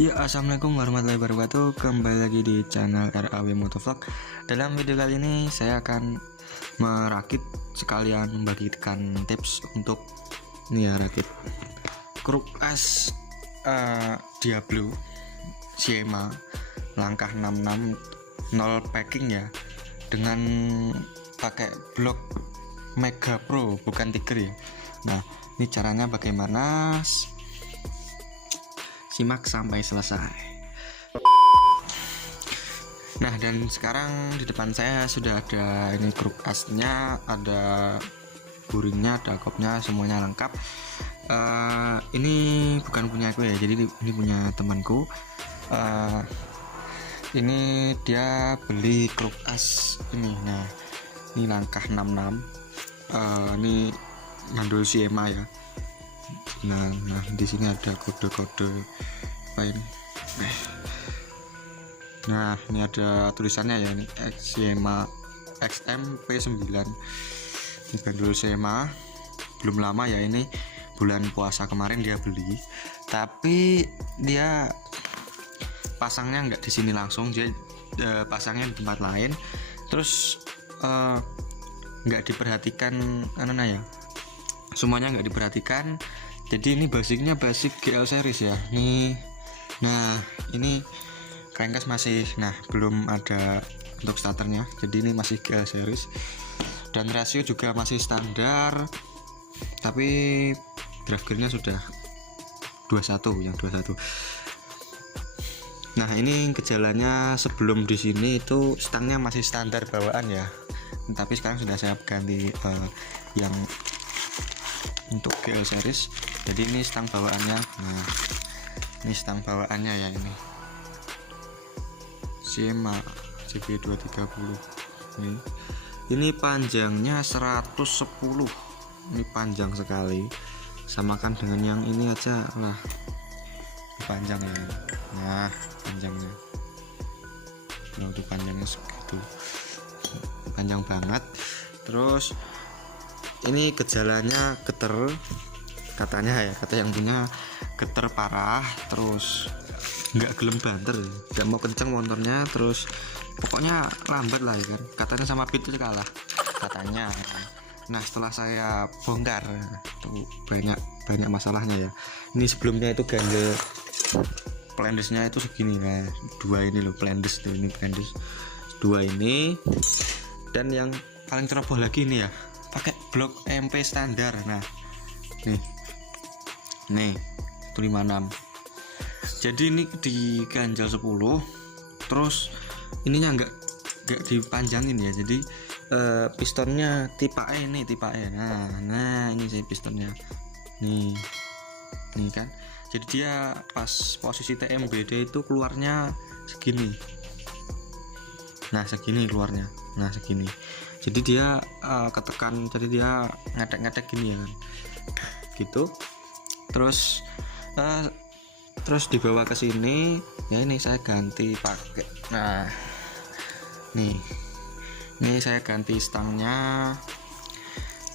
Ya, assalamualaikum warahmatullahi wabarakatuh. Kembali lagi di channel RAW Motovlog. Dalam video kali ini saya akan merakit sekalian membagikan tips untuk ini ya, rakit kruk as Diablo Siema langkah 660 packing ya, dengan pakai blok Mega Pro, bukan Tiger ya. Nah, ini caranya bagaimana? Simak sampai selesai. Nah, dan sekarang di depan saya sudah ada ini kruk asnya, ada buringnya, ada kopnya, semuanya lengkap. Ini bukan punya aku ya, jadi ini punya temanku. Ini dia beli kruk as ini. Nah, ini langkah 66. Ini ngandul Siema ya. Nah, di sini ada kode-kode apa ini? Nah, ini ada tulisannya ya, ini Siema XMP9. Ini bandul Siema. Belum lama ya, ini bulan puasa kemarin dia beli. Tapi dia pasangnya nggak di sini langsung, dia pasangnya di tempat lain. Terus nggak diperhatikan ya. Semuanya nggak diperhatikan. Jadi ini basicnya basic GL series ya nih. Nah, ini crankcase masih belum ada untuk starternya, jadi ini masih GL series, dan rasio juga masih standar, tapi drive gearnya sudah 21. Nah, ini gejalanya sebelum di sini itu stangnya masih standar bawaan ya, tapi sekarang sudah saya ganti yang untuk GL series. Jadi ini stang bawaannya. Nah, ini stang bawaannya ya, ini Siema CB230. Ini panjangnya 110. Ini panjang sekali. Samakan dengan yang ini aja lah. Panjang ya. Nah, panjangnya. Nah, itu panjangnya segitu. Panjang banget. Terus ini gejalanya geter, katanya ya, kata yang punya geter parah, terus nggak gelem banter, nggak mau kenceng motornya, terus pokoknya lambat lah ya kan, katanya sama Beat itu kalah katanya. Nah, setelah saya bongkar tuh banyak masalahnya ya. Ini sebelumnya itu ganjel plandesnya itu segini, nah dua ini loh plandes tuh, ini plandes dua ini, dan yang paling ceroboh lagi ini ya, pakai blok MP standar. Nah, nih 156. Jadi ini diganjal 10, terus ininya nggak dipanjangin ya. Jadi pistonnya tipe E, nih tipe E. Nah ini sih pistonnya nih kan. Jadi dia pas posisi TMBD itu keluarnya segini. Nah, segini keluarnya. Nah, segini. Jadi dia ketekan, jadi dia ngetek gini ya kan, gitu. Terus dibawa ke sini ya, ini saya ganti pakai. Nah, ini saya ganti stangnya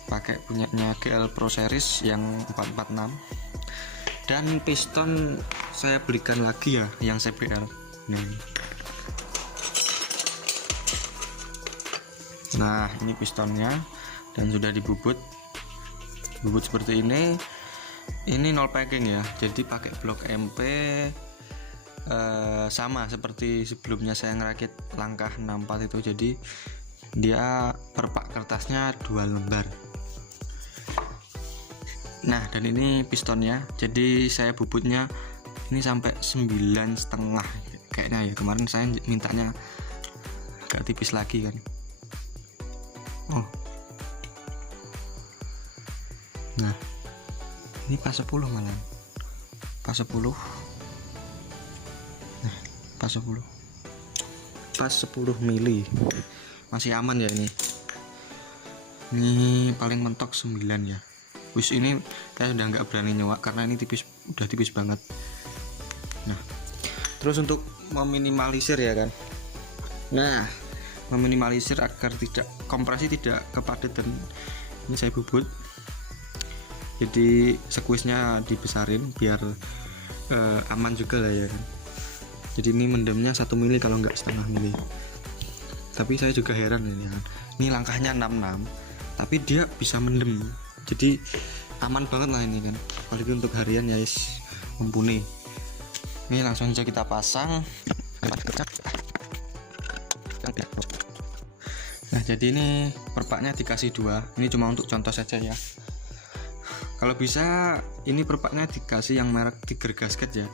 pakai punyanya GL Pro Series yang 446, dan piston saya belikan lagi ya yang CBR. Nah, ini pistonnya dan sudah dibubut seperti ini. Ini 0 packing ya, jadi pakai blok MP, sama seperti sebelumnya saya ngerakit langkah 64 itu. Jadi dia per pak kertasnya 2 lembar. Nah, dan ini pistonnya, jadi saya bubutnya ini sampai 9,5 kayaknya ya. Kemarin saya mintanya agak tipis lagi kan. Nah, ini pas 10 malah. Pas 10. Nah, pas 10. Pas 10 mili. Masih aman ya ini. Ini paling mentok 9 ya. Wis, ini saya udah nggak berani nyoba karena ini udah tipis banget. Nah, terus untuk meminimalisir ya kan. Nah, meminimalisir agar kompresi tidak kepadatan, ini saya bubut, jadi squeeze nya dibesarin biar aman juga lah ya kan. Jadi ini mendemnya 1 mili kalau nggak setengah mili. Tapi saya juga heran ini kan. Ini langkahnya 66 tapi dia bisa mendem. Jadi aman banget lah ini kan. Apalagi untuk harian ya guys, mumpuni. Ini langsung saja kita pasang. Nah jadi ini perpaknya dikasih 2. Ini cuma untuk contoh saja ya. Kalau bisa ini perpaknya dikasih yang merek Tiger Gasket ya.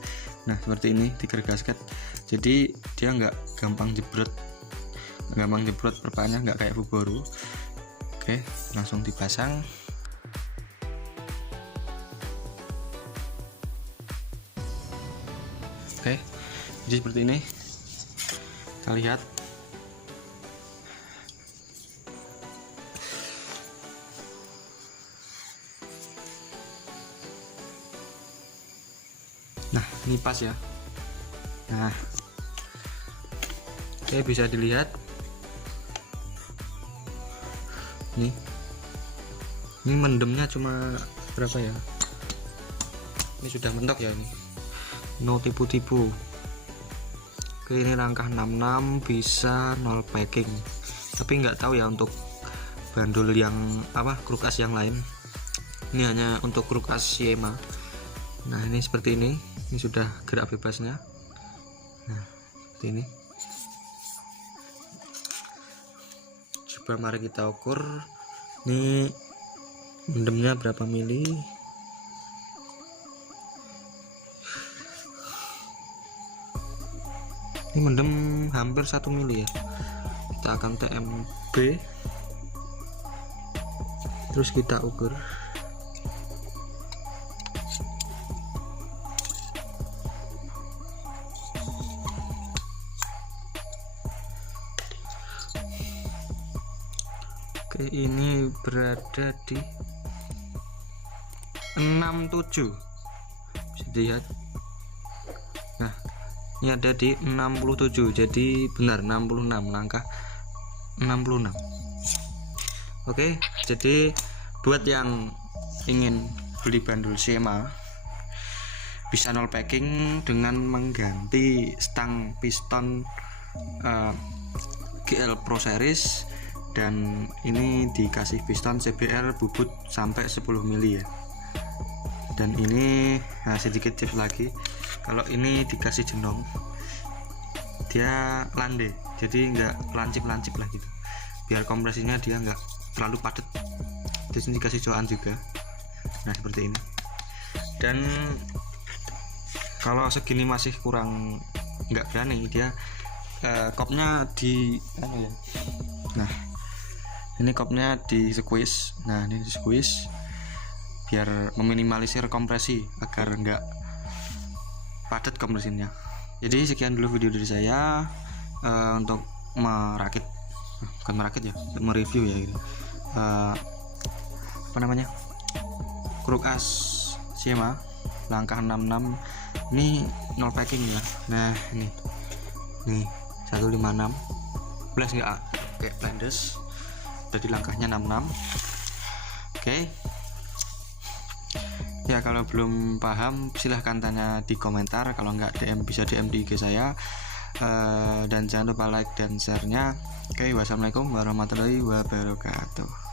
Nah seperti ini Tiger Gasket. Jadi dia nggak gampang jebrot, perpaknya nggak kayak Fuboru. Oke, langsung dipasang. Oke, jadi seperti ini. Kita lihat. Nah ini pas ya. Nah oke, bisa dilihat nih, ini mendemnya cuma berapa ya, ini sudah mentok ya, ini no tipu-tipu. Oke, ini langkah 66 bisa 0 packing, tapi nggak tahu ya untuk bandul yang kruk as yang lain. Ini hanya untuk kruk as Shima. Nah ini seperti ini sudah gerak bebasnya. Nah seperti ini. Coba mari kita ukur ini mendemnya berapa mili. Ini mendem hampir 1 mili ya. Kita akan TMB terus kita ukur. Oke, ini berada di 67, bisa dilihat. Nah ini ada di 67, jadi benar 66, langkah 66. Oke, jadi buat yang ingin beli bandul Shima bisa 0 packing dengan mengganti stang piston GL Pro Series, dan ini dikasih piston CBR bubut sampai 10 mili ya. Dan ini sedikit tips lagi, kalau ini dikasih jenong dia landai, jadi nggak lancip-lancip lah gitu, biar kompresinya dia nggak terlalu padat. Terus ini dikasih coan juga. Nah seperti ini. Dan kalau segini masih kurang, nggak berani, dia kopnya di nah ini kopnya di squeeze. Nah ini di squeeze biar meminimalisir kompresi agar enggak padat kompresinya. Jadi sekian dulu video dari saya untuk merakit, bukan merakit ya, untuk mereview ya gitu. Kruk as Shima langkah 66 ini 0 packing ya. Nah ini nih 156 belas enggak kayak blindes. Jadi langkahnya 66. Oke. Ya kalau belum paham silahkan tanya di komentar, kalau nggak DM bisa DM di IG saya. Dan jangan lupa like dan share-nya. Oke, wassalamualaikum warahmatullahi wabarakatuh.